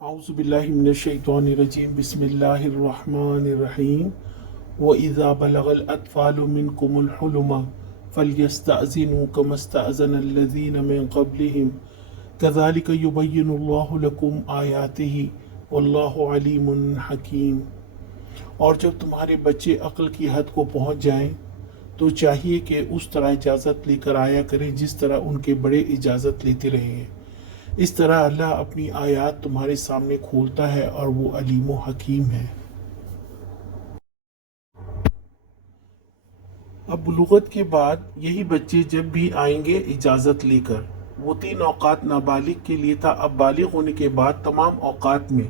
اعوذ باللہ من الشیطان الرجیم بسم اللہ الرحمن الرحیم وَإِذَا بَلَغَ الْأَطْفَالُ مِنْكُمُ الْحُلُمَ فَلْيَسْتَأْذِنُوا كَمَا اسْتَأْذَنَ الَّذِينَ مِنْ قَبْلِهِمْ كَذَلِكَ يُبَيِّنُ اللَّهُ لَكُمْ آيَاتِهِ وَاللَّهُ عَلِيمٌ حَكِيمٌ۔ اور جب تمہارے بچے عقل کی حد کو پہنچ جائیں تو چاہیے کہ اس طرح اجازت لے کر آیا کریں جس طرح ان کے بڑے اجازت لیتے رہے ہیں۔ اس طرح اللہ اپنی آیات تمہارے سامنے کھولتا ہے اور وہ علیم و حکیم ہے۔ اب بلوغت کے بعد یہی بچے جب بھی آئیں گے اجازت لے کر، وہ 3 اوقات نابالغ کے لیے تھا، اب بالغ ہونے کے بعد تمام اوقات میں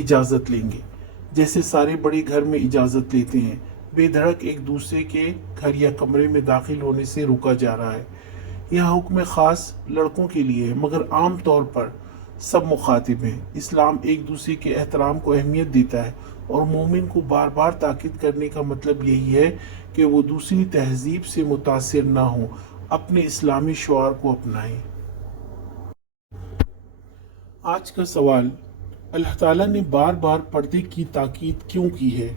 اجازت لیں گے، جیسے سارے بڑے گھر میں اجازت لیتے ہیں۔ بے دھڑک ایک دوسرے کے گھر یا کمرے میں داخل ہونے سے روکا جا رہا ہے۔ یہاں حکم خاص لڑکوں کے لیے ہے، مگر عام طور پر سب مخاطب ہیں۔ اسلام ایک دوسرے کے احترام کو اہمیت دیتا ہے اور مومن کو بار بار تاکید کرنے کا مطلب یہی ہے کہ وہ دوسری تہذیب سے متاثر نہ ہوں، اپنے اسلامی شعار کو اپنائیں۔ آج کا سوال: اللہ تعالیٰ نے بار بار پردے کی تاکید کیوں کی ہے؟